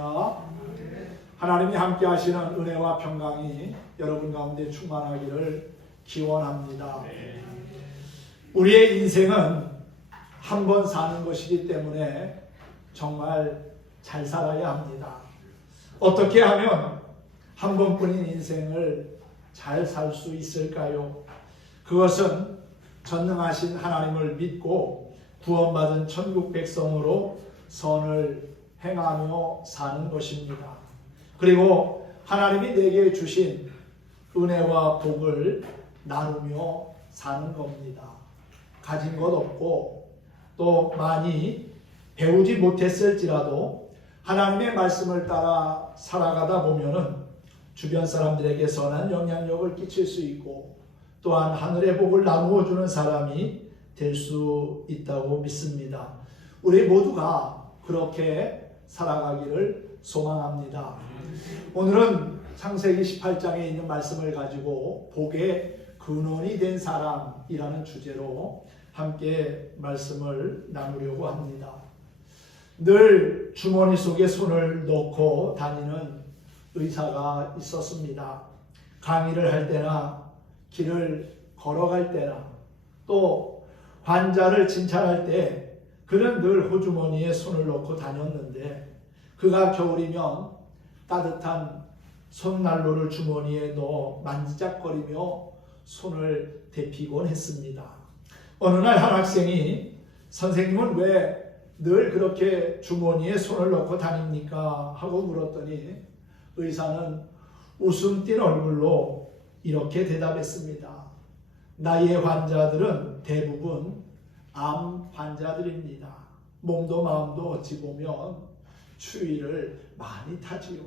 할렐루야. 하나님이 함께 하시는 은혜와 평강이 여러분 가운데 충만하기를 기원합니다. 우리의 인생은 한 번 사는 것이기 때문에 정말 잘 살아야 합니다. 어떻게 하면 한 번뿐인 인생을 잘 살 수 있을까요? 그것은 전능하신 하나님을 믿고 구원받은 천국 백성으로 선을 행하며 사는 것입니다. 그리고 하나님이 내게 주신 은혜와 복을 나누며 사는 겁니다. 가진 것 없고 또 많이 배우지 못했을지라도 하나님의 말씀을 따라 살아가다 보면은 주변 사람들에게 선한 영향력을 끼칠 수 있고 또한 하늘의 복을 나누어 주는 사람이 될 수 있다고 믿습니다. 우리 모두가 그렇게 살아가기를 소망합니다. 오늘은 창세기 18장에 있는 말씀을 가지고 복의 근원이 된 사람이라는 주제로 함께 말씀을 나누려고 합니다. 늘 주머니 속에 손을 넣고 다니는 의사가 있었습니다. 강의를 할 때나 길을 걸어갈 때나 또 환자를 진찰할 때 그는 늘 호주머니에 손을 넣고 다녔는데 그가 겨울이면 따뜻한 손난로를 주머니에 넣어 만지작거리며 손을 데피곤 했습니다. 어느 날 한 학생이 선생님은 왜 늘 그렇게 주머니에 손을 넣고 다닙니까? 하고 물었더니 의사는 웃음 띤 얼굴로 이렇게 대답했습니다. 나의 환자들은 대부분 암 환자들입니다. 몸도 마음도 어찌 보면 추위를 많이 타지요.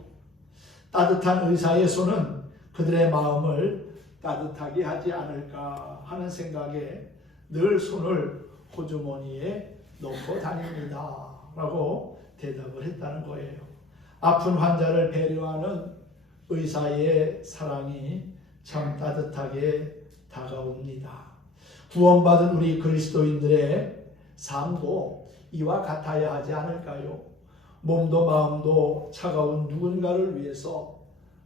따뜻한 의사의 손은 그들의 마음을 따뜻하게 하지 않을까 하는 생각에 늘 손을 호주머니에 넣고 다닙니다. 라고 대답을 했다는 거예요. 아픈 환자를 배려하는 의사의 사랑이 참 따뜻하게 다가옵니다. 구원받은 우리 그리스도인들의 삶도 이와 같아야 하지 않을까요? 몸도 마음도 차가운 누군가를 위해서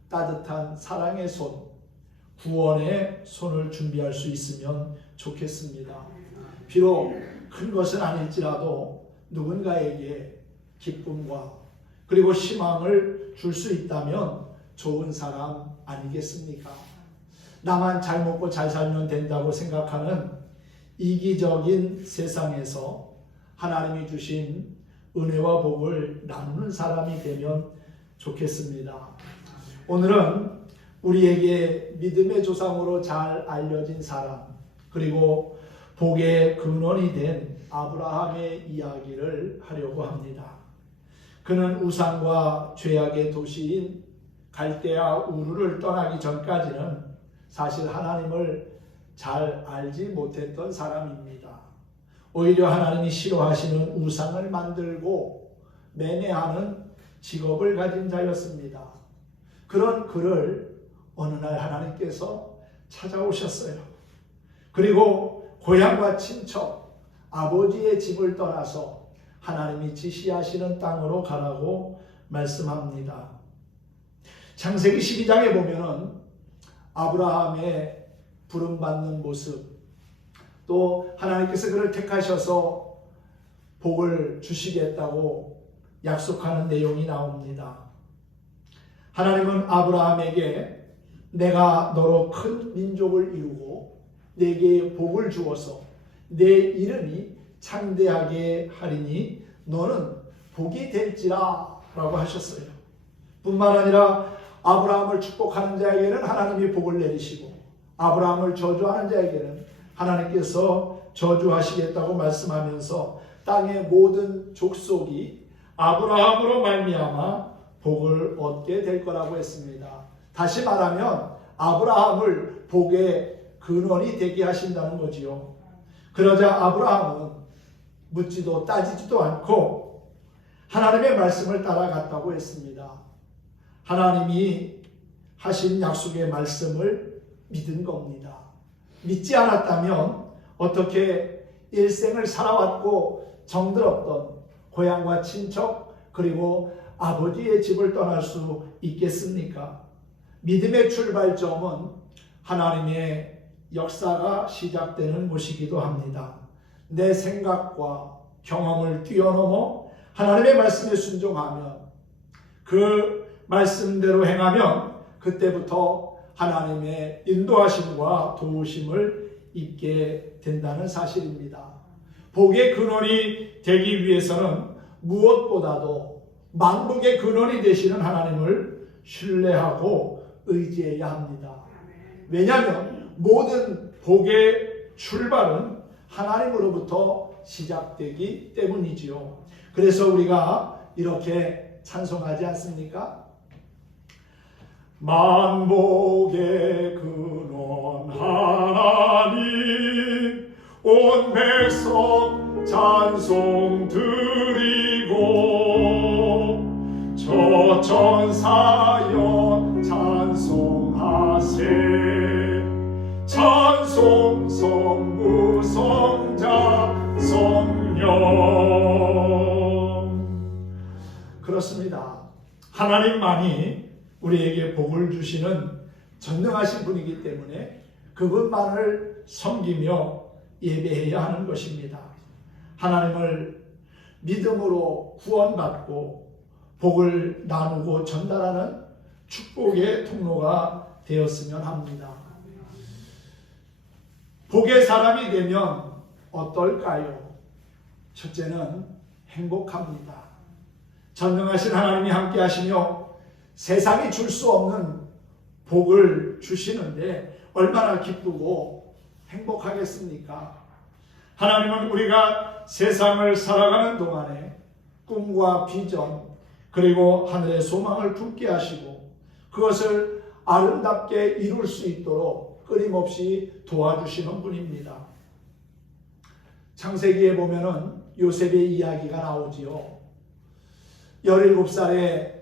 따뜻한 사랑의 손, 구원의 손을 준비할 수 있으면 좋겠습니다. 비록 큰 것은 아닐지라도 누군가에게 기쁨과 그리고 희망을 줄 수 있다면 좋은 사람 아니겠습니까? 나만 잘 먹고 잘 살면 된다고 생각하는 이기적인 세상에서 하나님이 주신 은혜와 복을 나누는 사람이 되면 좋겠습니다. 오늘은 우리에게 믿음의 조상으로 잘 알려진 사람 그리고 복의 근원이 된 아브라함의 이야기를 하려고 합니다. 그는 우상과 죄악의 도시인 갈대아 우르를 떠나기 전까지는 사실 하나님을 잘 알지 못했던 사람입니다. 오히려 하나님이 싫어하시는 우상을 만들고 매매하는 직업을 가진 자였습니다. 그런 그를 어느 날 하나님께서 찾아오셨어요. 그리고 고향과 친척, 아버지의 집을 떠나서 하나님이 지시하시는 땅으로 가라고 말씀합니다. 창세기 12장에 보면은 아브라함의 부름받는 모습, 또 하나님께서 그를 택하셔서 복을 주시겠다고 약속하는 내용이 나옵니다. 하나님은 아브라함에게 내가 너로 큰 민족을 이루고 내게 복을 주어서 내 이름이 창대하게 하리니 너는 복이 될지라 라고 하셨어요. 뿐만 아니라 아브라함을 축복하는 자에게는 하나님이 복을 내리시고 아브라함을 저주하는 자에게는 하나님께서 저주하시겠다고 말씀하면서 땅의 모든 족속이 아브라함으로 말미암아 복을 얻게 될 거라고 했습니다. 다시 말하면 아브라함을 복의 근원이 되게 하신다는 거지요. 그러자 아브라함은 묻지도 따지지도 않고 하나님의 말씀을 따라갔다고 했습니다. 하나님이 하신 약속의 말씀을 믿은 겁니다. 믿지 않았다면 어떻게 일생을 살아왔고 정들었던 고향과 친척 그리고 아버지의 집을 떠날 수 있겠습니까? 믿음의 출발점은 하나님의 역사가 시작되는 곳이기도 합니다. 내 생각과 경험을 뛰어넘어 하나님의 말씀에 순종하면, 그 말씀대로 행하면 그때부터 하나님의 인도하심과 도우심을 입게 된다는 사실입니다. 복의 근원이 되기 위해서는 무엇보다도 만복의 근원이 되시는 하나님을 신뢰하고 의지해야 합니다. 왜냐하면 모든 복의 출발은 하나님으로부터 시작되기 때문이지요. 그래서 우리가 이렇게 찬송하지 않습니까? 만복의 근원 하나님, 온 백성 찬송 드리고, 저 천사여 찬송하세. 찬송 성부 성자 성령. 그렇습니다. 하나님만이 우리에게 복을 주시는 전능하신 분이기 때문에 그분만을 섬기며 예배해야 하는 것입니다. 하나님을 믿음으로 구원받고 복을 나누고 전달하는 축복의 통로가 되었으면 합니다. 복의 사람이 되면 어떨까요? 첫째는 행복합니다. 전능하신 하나님이 함께 하시며 세상이 줄 수 없는 복을 주시는데 얼마나 기쁘고 행복하겠습니까? 하나님은 우리가 세상을 살아가는 동안에 꿈과 비전 그리고 하늘의 소망을 품게 하시고 그것을 아름답게 이룰 수 있도록 끊임없이 도와주시는 분입니다. 창세기에 보면은 요셉의 이야기가 나오지요. 17살의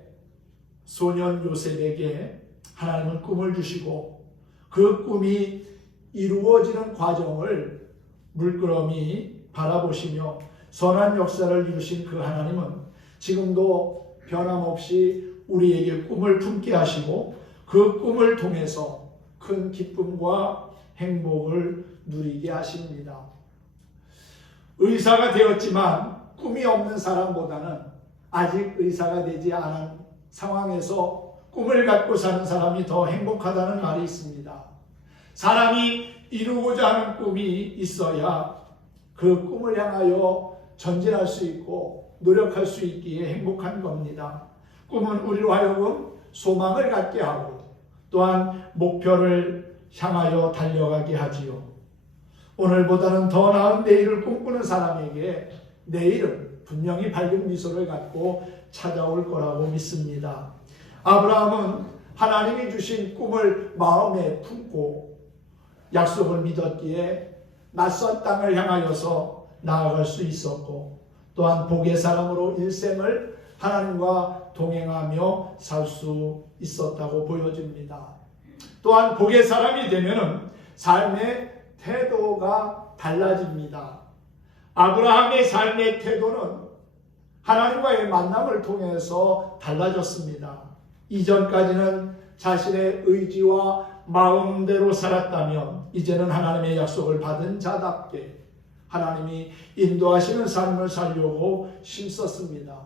소년 요셉에게 하나님은 꿈을 주시고 그 꿈이 이루어지는 과정을 물끄러미 바라보시며 선한 역사를 이루신 그 하나님은 지금도 변함없이 우리에게 꿈을 품게 하시고 그 꿈을 통해서 큰 기쁨과 행복을 누리게 하십니다. 의사가 되었지만 꿈이 없는 사람보다는 아직 의사가 되지 않은 상황에서 꿈을 갖고 사는 사람이 더 행복하다는 말이 있습니다. 사람이 이루고자 하는 꿈이 있어야 그 꿈을 향하여 전진할 수 있고 노력할 수 있기에 행복한 겁니다. 꿈은 우리로 하여금 소망을 갖게 하고 또한 목표를 향하여 달려가게 하지요. 오늘보다는 더 나은 내일을 꿈꾸는 사람에게 내일은 분명히 밝은 미소를 갖고 찾아올 거라고 믿습니다. 아브라함은 하나님이 주신 꿈을 마음에 품고 약속을 믿었기에 낯선 땅을 향하여서 나아갈 수 있었고 또한 복의 사람으로 일생을 하나님과 동행하며 살 수 있었다고 보여집니다. 또한 복의 사람이 되면 삶의 태도가 달라집니다. 아브라함의 삶의 태도는 하나님과의 만남을 통해서 달라졌습니다. 이전까지는 자신의 의지와 마음대로 살았다면 이제는 하나님의 약속을 받은 자답게 하나님이 인도하시는 삶을 살려고 힘썼습니다.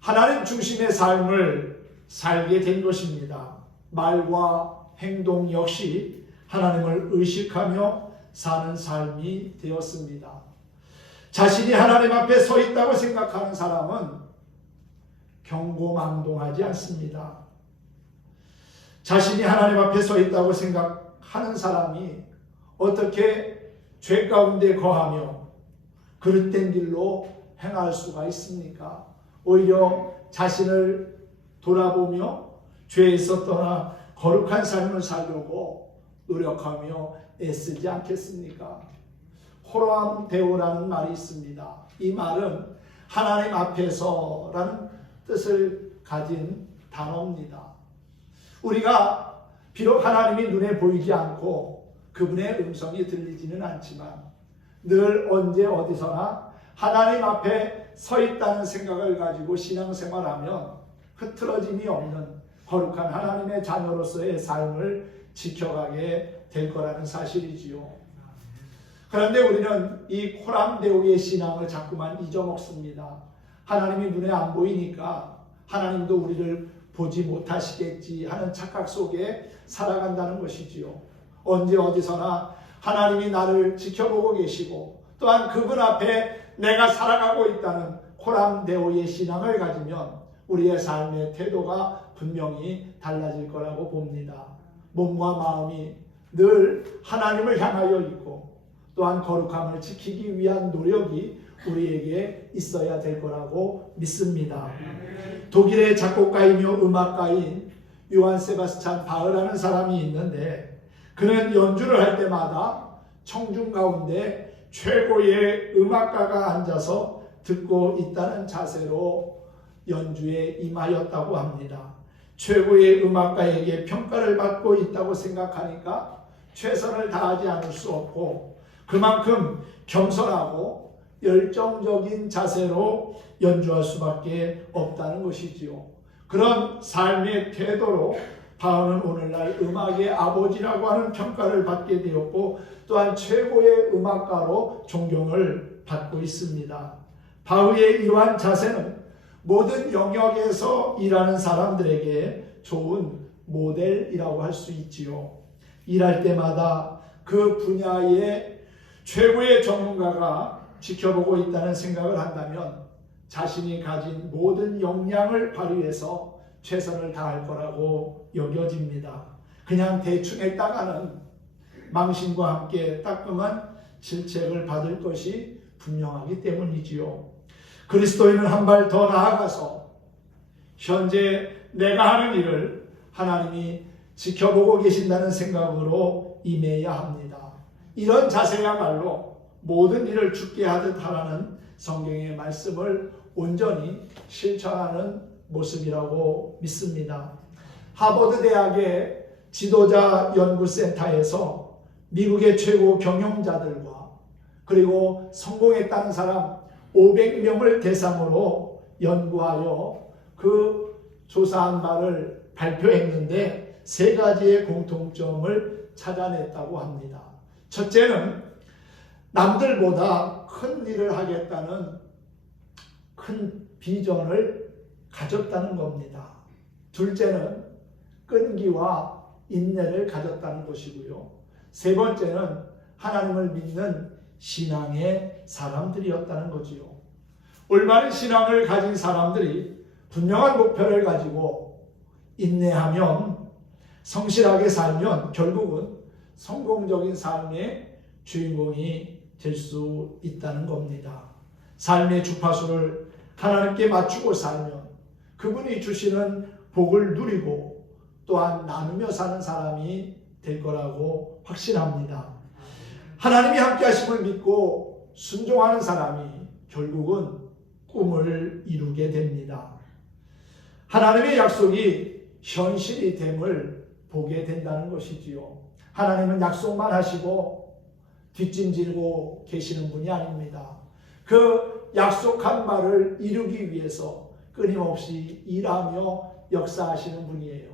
하나님 중심의 삶을 살게 된 것입니다. 말과 행동 역시 하나님을 의식하며 사는 삶이 되었습니다. 자신이 하나님 앞에 서 있다고 생각하는 사람은 경고망동하지 않습니다. 자신이 하나님 앞에 서 있다고 생각하는 사람이 어떻게 죄 가운데 거하며 그릇된 길로 행할 수가 있습니까? 오히려 자신을 돌아보며 죄에서 떠나 거룩한 삶을 살려고 노력하며 애쓰지 않겠습니까? 호람 데오라는 말이 있습니다. 이 말은 하나님 앞에서라는 뜻을 가진 단어입니다. 우리가 비록 하나님이 눈에 보이지 않고 그분의 음성이 들리지는 않지만 늘 언제 어디서나 하나님 앞에 서 있다는 생각을 가지고 신앙생활하면 흐트러짐이 없는 거룩한 하나님의 자녀로서의 삶을 지켜가게 될 거라는 사실이지요. 그런데 우리는 이 코람데오의 신앙을 자꾸만 잊어먹습니다. 하나님이 눈에 안 보이니까 하나님도 우리를 보지 못하시겠지 하는 착각 속에 살아간다는 것이지요. 언제 어디서나 하나님이 나를 지켜보고 계시고 또한 그분 앞에 내가 살아가고 있다는 코람데오의 신앙을 가지면 우리의 삶의 태도가 분명히 달라질 거라고 봅니다. 몸과 마음이 늘 하나님을 향하여 있고 또한 거룩함을 지키기 위한 노력이 우리에게 있어야 될 거라고 믿습니다. 독일의 작곡가이며 음악가인 요한 세바스찬 바흐라는 사람이 있는데 그는 연주를 할 때마다 청중 가운데 최고의 음악가가 앉아서 듣고 있다는 자세로 연주에 임하였다고 합니다. 최고의 음악가에게 평가를 받고 있다고 생각하니까 최선을 다하지 않을 수 없고 그만큼 겸손하고 열정적인 자세로 연주할 수밖에 없다는 것이지요. 그런 삶의 태도로 바흐는 오늘날 음악의 아버지라고 하는 평가를 받게 되었고 또한 최고의 음악가로 존경을 받고 있습니다. 바흐의 이러한 자세는 모든 영역에서 일하는 사람들에게 좋은 모델이라고 할 수 있지요. 일할 때마다 그 분야의 최고의 전문가가 지켜보고 있다는 생각을 한다면 자신이 가진 모든 역량을 발휘해서 최선을 다할 거라고 여겨집니다. 그냥 대충 했다가는 망신과 함께 따끔한 질책을 받을 것이 분명하기 때문이지요. 그리스도인은 한 발 더 나아가서 현재 내가 하는 일을 하나님이 지켜보고 계신다는 생각으로 임해야 합니다. 이런 자세야말로 모든 일을 죽게 하듯 하라는 성경의 말씀을 온전히 실천하는 모습이라고 믿습니다. 하버드 대학의 지도자 연구센터에서 미국의 최고 경영자들과 그리고 성공했다는 사람 500명을 대상으로 연구하여 그 조사한 바를 발표했는데 세 가지의 공통점을 찾아냈다고 합니다. 첫째는 남들보다 큰 일을 하겠다는 큰 비전을 가졌다는 겁니다. 둘째는 끈기와 인내를 가졌다는 것이고요. 세 번째는 하나님을 믿는 신앙의 사람들이었다는 거지요. 올바른 신앙을 가진 사람들이 분명한 목표를 가지고 인내하면 성실하게 살면 결국은 성공적인 삶의 주인공이 될 수 있다는 겁니다. 삶의 주파수를 하나님께 맞추고 살면 그분이 주시는 복을 누리고 또한 나누며 사는 사람이 될 거라고 확신합니다. 하나님이 함께 하심을 믿고 순종하는 사람이 결국은 꿈을 이루게 됩니다. 하나님의 약속이 현실이 됨을 보게 된다는 것이지요. 하나님은 약속만 하시고 뒷짐지고 계시는 분이 아닙니다. 그 약속한 말을 이루기 위해서 끊임없이 일하며 역사하시는 분이에요.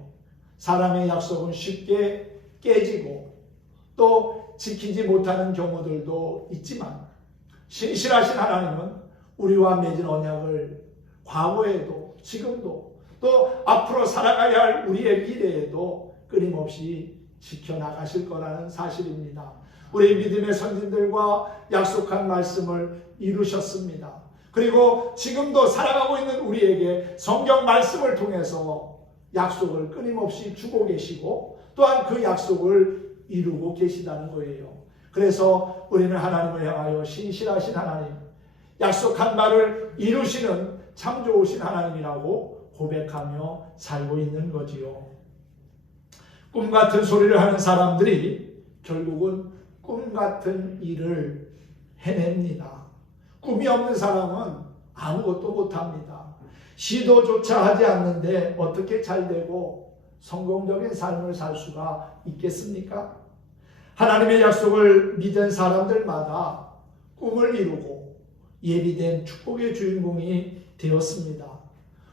사람의 약속은 쉽게 깨지고 또 지키지 못하는 경우들도 있지만 신실하신 하나님은 우리와 맺은 언약을 과거에도 지금도 또 앞으로 살아가야 할 우리의 미래에도 끊임없이 지켜나가실 거라는 사실입니다. 우리 믿음의 선진들과 약속한 말씀을 이루셨습니다. 그리고 지금도 살아가고 있는 우리에게 성경 말씀을 통해서 약속을 끊임없이 주고 계시고 또한 그 약속을 이루고 계시다는 거예요. 그래서 우리는 하나님을 향하여 신실하신 하나님, 약속한 말을 이루시는 참 좋으신 하나님이라고 고백하며 살고 있는 거지요. 꿈 같은 소리를 하는 사람들이 결국은 꿈 같은 일을 해냅니다. 꿈이 없는 사람은 아무것도 못합니다. 시도조차 하지 않는데 어떻게 잘 되고 성공적인 삶을 살 수가 있겠습니까? 하나님의 약속을 믿은 사람들마다 꿈을 이루고 예비된 축복의 주인공이 되었습니다.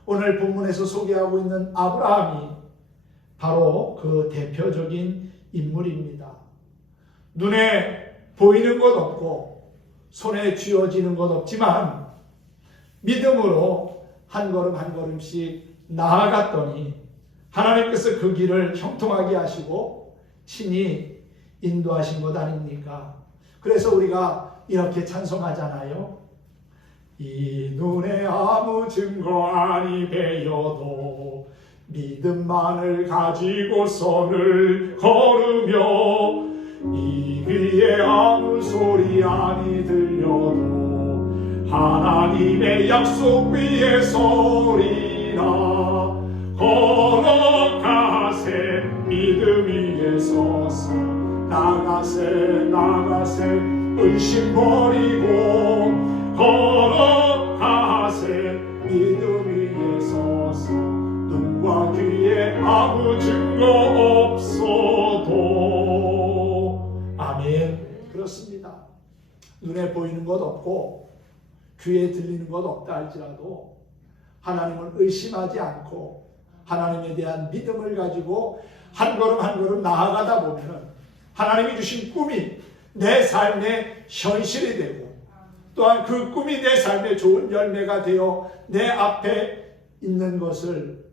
오늘 본문에서 소개하고 있는 아브라함이 바로 그 대표적인 인물입니다. 눈에 보이는 것 없고 손에 쥐어지는 것 없지만 믿음으로 한 걸음 한 걸음씩 나아갔더니 하나님께서 그 길을 형통하게 하시고 친히 인도하신 것 아닙니까? 그래서 우리가 이렇게 찬송하잖아요. 이 눈에 아무 증거 아니 배여도 믿음만을 가지고 선을 걸으며 이 귀에 아무 소리 아니 들려도 하나님의 약속 위에 서리라. 걸어가세 믿음 위에 서서 나가세 의심 버리고 걸어가세 믿음 위에 서서 눈과 귀에 아무 증거 없어도. 아멘. 그렇습니다. 눈에 보이는 것 없고 귀에 들리는 것 없다 할지라도 하나님을 의심하지 않고 하나님에 대한 믿음을 가지고 한 걸음 한 걸음 나아가다 보면 하나님이 주신 꿈이 내 삶의 현실이 되고 또한 그 꿈이 내 삶의 좋은 열매가 되어 내 앞에 있는 것을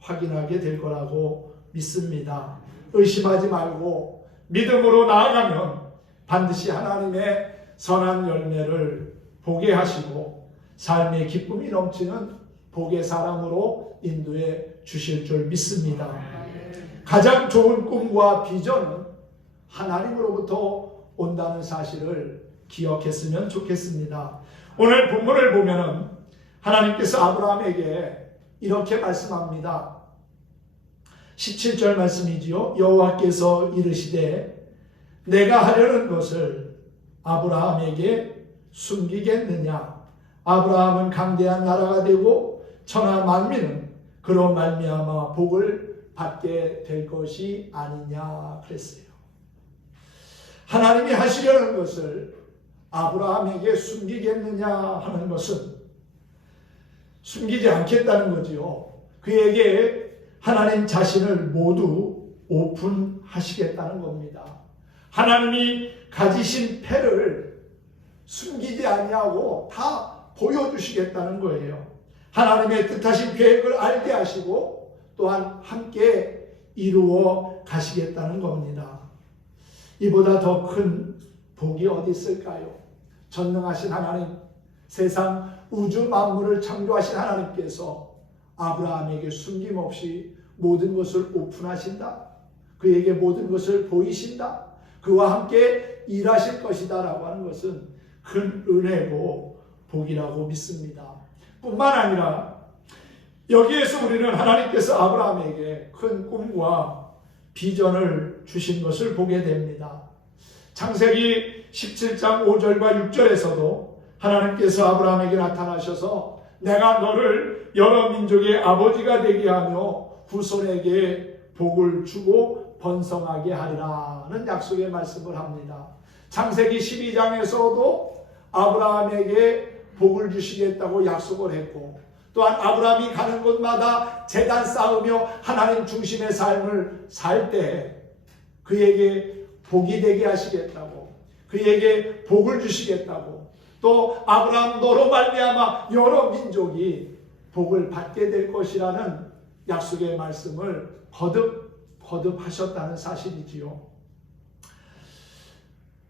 확인하게 될 거라고 믿습니다. 의심하지 말고 믿음으로 나아가면 반드시 하나님의 선한 열매를 보게 하시고 삶의 기쁨이 넘치는 복의 사람으로 인도해 주실 줄 믿습니다. 가장 좋은 꿈과 비전은 하나님으로부터 온다는 사실을 기억했으면 좋겠습니다. 오늘 본문을 보면은 하나님께서 아브라함에게 이렇게 말씀합니다. 17절 말씀이지요. 여호와께서 이르시되 내가 하려는 것을 아브라함에게 숨기겠느냐? 아브라함은 강대한 나라가 되고 천하 만민은 그로 말미암아 복을 받게 될 것이 아니냐 그랬어요. 하나님이 하시려는 것을 아브라함에게 숨기겠느냐 하는 것은 숨기지 않겠다는 거지요. 그에게 하나님 자신을 모두 오픈하시겠다는 겁니다. 하나님이 가지신 패를 숨기지 아니하고 다 보여주시겠다는 거예요. 하나님의 뜻하신 계획을 알게 하시고 또한 함께 이루어 가시겠다는 겁니다. 이보다 더 큰 복이 어디 있을까요? 전능하신 하나님, 세상 우주 만물을 창조하신 하나님께서 아브라함에게 숨김없이 모든 것을 오픈하신다. 그에게 모든 것을 보이신다. 그와 함께 일하실 것이다 라고 하는 것은 큰 은혜고 복이라고 믿습니다. 뿐만 아니라 여기에서 우리는 하나님께서 아브라함에게 큰 꿈과 비전을 주신 것을 보게 됩니다. 창세기 17장 5절과 6절에서도 하나님께서 아브라함에게 나타나셔서 내가 너를 여러 민족의 아버지가 되게 하며 후손에게 복을 주고 번성하게 하리라는 약속의 말씀을 합니다. 창세기 12장에서도 아브라함에게 복을 주시겠다고 약속을 했고 또한 아브라함이 가는 곳마다 제단 쌓으며 하나님 중심의 삶을 살 때 그에게 복이 되게 하시겠다고 그에게 복을 주시겠다고 또 아브라함 너로 말미암아 여러 민족이 복을 받게 될 것이라는 약속의 말씀을 거듭하셨다는 사실이지요.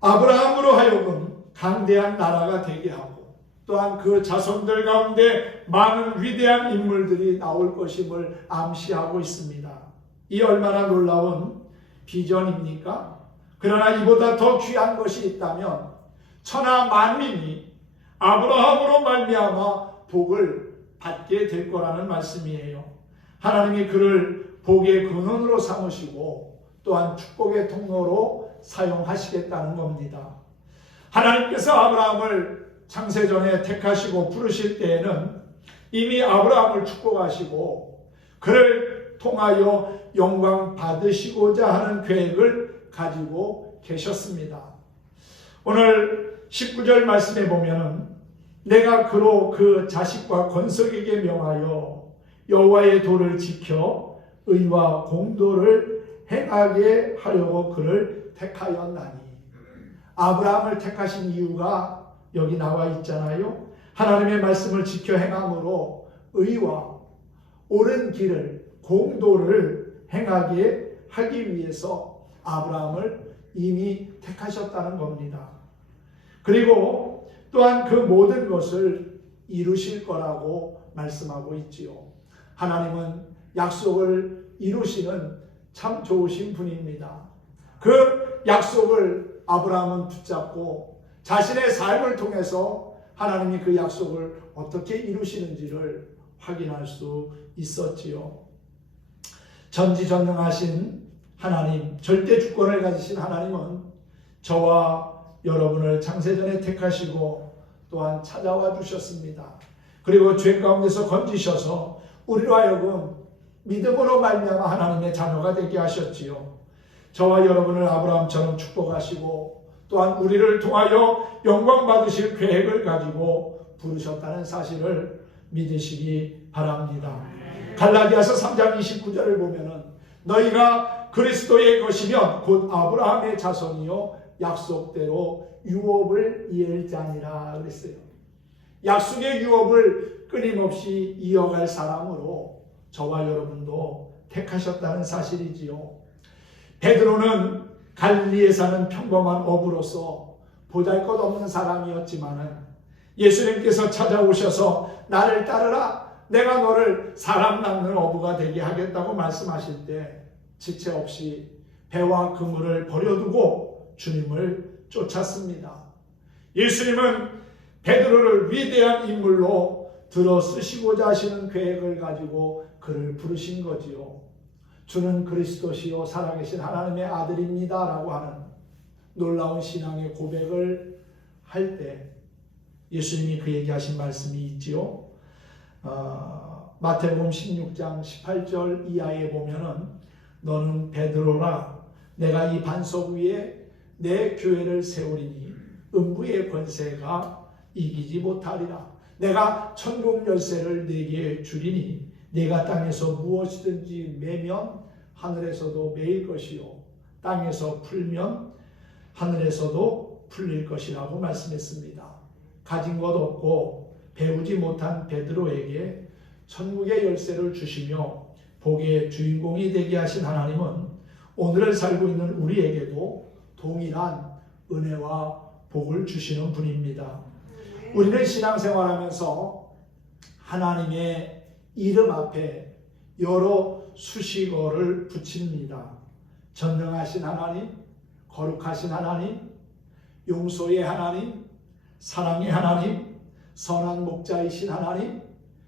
아브라함으로 하여금 강대한 나라가 되게 하고 또한 그 자손들 가운데 많은 위대한 인물들이 나올 것임을 암시하고 있습니다. 이 얼마나 놀라운 비전입니까? 그러나 이보다 더 귀한 것이 있다면 천하 만민이 아브라함으로 말미암아 복을 받게 될 거라는 말씀이에요. 하나님이 그를 복의 근원으로 삼으시고 또한 축복의 통로로 사용하시겠다는 겁니다. 하나님께서 아브라함을 창세전에 택하시고 부르실 때에는 이미 아브라함을 축복하시고 그를 통하여 영광 받으시고자 하는 계획을 가지고 계셨습니다. 오늘 19절 말씀에 보면 내가 그로 그 자식과 권속에게 명하여 여호와의 도를 지켜 의와 공도를 행하게 하려고 그를 택하였나니. 아브라함을 택하신 이유가 여기 나와 있잖아요. 하나님의 말씀을 지켜 행함으로 의와 옳은 길을, 공도를 행하게 하기 위해서 아브라함을 이미 택하셨다는 겁니다. 그리고 또한 그 모든 것을 이루실 거라고 말씀하고 있지요. 하나님은 약속을 이루시는 참 좋으신 분입니다. 그 약속을 아브라함은 붙잡고 자신의 삶을 통해서 하나님이 그 약속을 어떻게 이루시는지를 확인할 수 있었지요. 전지전능하신 하나님, 절대 주권을 가지신 하나님은 저와 여러분을 창세전에 택하시고 또한 찾아와 주셨습니다. 그리고 죄 가운데서 건지셔서 우리로 하여금 믿음으로 말미암아 하나님의 자녀가 되게 하셨지요. 저와 여러분을 아브라함처럼 축복하시고 또한 우리를 통하여 영광 받으실 계획을 가지고 부르셨다는 사실을 믿으시기 바랍니다. 갈라디아서 3장 29절을 보면은 너희가 그리스도의 것이면 곧 아브라함의 자손이요 약속대로 유업을 이을 자니라 그랬어요. 약속의 유업을 끊임없이 이어갈 사람으로 저와 여러분도 택하셨다는 사실이지요. 베드로는 갈릴리에 사는 평범한 어부로서 보잘것없는 사람이었지만은 예수님께서 찾아오셔서 나를 따르라, 내가 너를 사람 낚는 어부가 되게 하겠다고 말씀하실 때 지체 없이 배와 그물을 버려두고 주님을 쫓았습니다. 예수님은 베드로를 위대한 인물로 들어 쓰시고자 하시는 계획을 가지고 그를 부르신 거지요. 주는 그리스도시요 살아계신 하나님의 아들입니다 라고 하는 놀라운 신앙의 고백을 할 때 예수님이 그에게 하신 말씀이 있지요. 마태복음 16장 18절 이하에 보면은 너는 베드로라, 내가 이 반석 위에 내 교회를 세우리니 음부의 권세가 이기지 못하리라. 내가 천국 열쇠를 네게 주리니 네가 땅에서 무엇이든지 매면 하늘에서도 매일 것이요 땅에서 풀면 하늘에서도 풀릴 것이라고 말씀했습니다. 가진 것 없고 배우지 못한 베드로에게 천국의 열쇠를 주시며 복의 주인공이 되게 하신 하나님은 오늘을 살고 있는 우리에게도 동일한 은혜와 복을 주시는 분입니다. 우리는 신앙생활하면서 하나님의 이름 앞에 여러 수식어를 붙입니다. 전능하신 하나님, 거룩하신 하나님, 용서의 하나님, 사랑의 하나님, 선한 목자이신 하나님,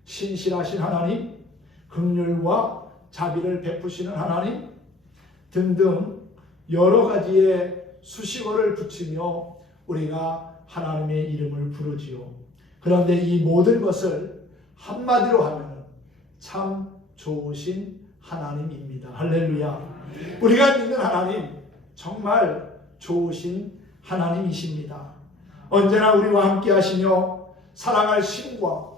신실하신 하나님, 긍휼과 자비를 베푸시는 하나님 등등 여러 가지의 수식어를 붙이며 우리가 하나님의 이름을 부르지요. 그런데 이 모든 것을 한마디로 하면 참 좋으신 하나님입니다. 할렐루야. 우리가 믿는 하나님 정말 좋으신 하나님이십니다. 언제나 우리와 함께 하시며 사랑할 힘과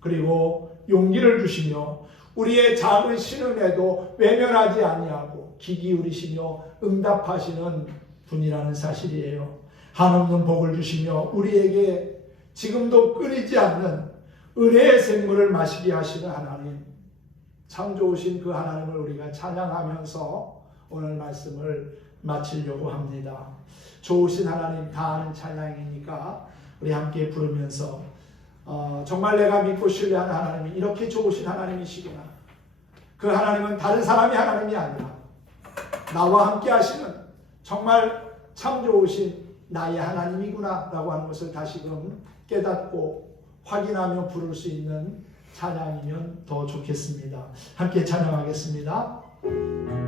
그리고 용기를 주시며 우리의 작은 신음에도 외면하지 아니하고 귀 기울이시며 응답하시는 분이라는 사실이에요. 한없는 복을 주시며 우리에게 지금도 끊이지 않는 은혜의 샘물을 마시게 하시는 하나님, 참 좋으신 그 하나님을 우리가 찬양하면서 오늘 말씀을 마치려고 합니다. 좋으신 하나님 다 아는 찬양이니까 우리 함께 부르면서 정말 내가 믿고 신뢰하는 하나님이 이렇게 좋으신 하나님이시구나. 그 하나님은 다른 사람이 하나님이 아니라 나와 함께 하시는 정말 참 좋으신 나의 하나님이구나 라고 하는 것을 다시금 깨닫고 확인하며 부를 수 있는 찬양이면 더 좋겠습니다. 함께 찬양하겠습니다. 하나님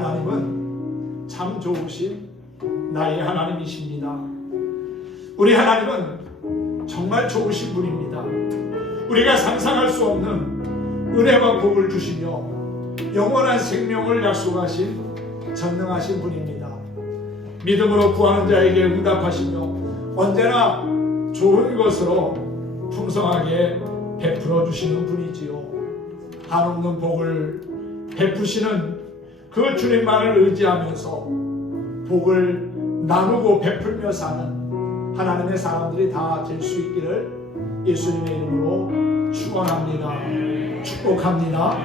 하나님은 참 좋으신 나의 하나님이십니다. 우리 하나님은 정말 좋으신 분입니다. 우리가 상상할 수 없는 은혜와 복을 주시며 영원한 생명을 약속하신 전능하신 분입니다. 믿음으로 구하는 자에게 응답하시며 언제나 좋은 것으로 풍성하게 베풀어 주시는 분이지요. 한없는 복을 베푸시는 그 주님만을 의지하면서 복을 나누고 베풀며 사는 하나님의 사람들이 다 될 수 있기를 예수님의 이름으로 축원합니다. 축복합니다.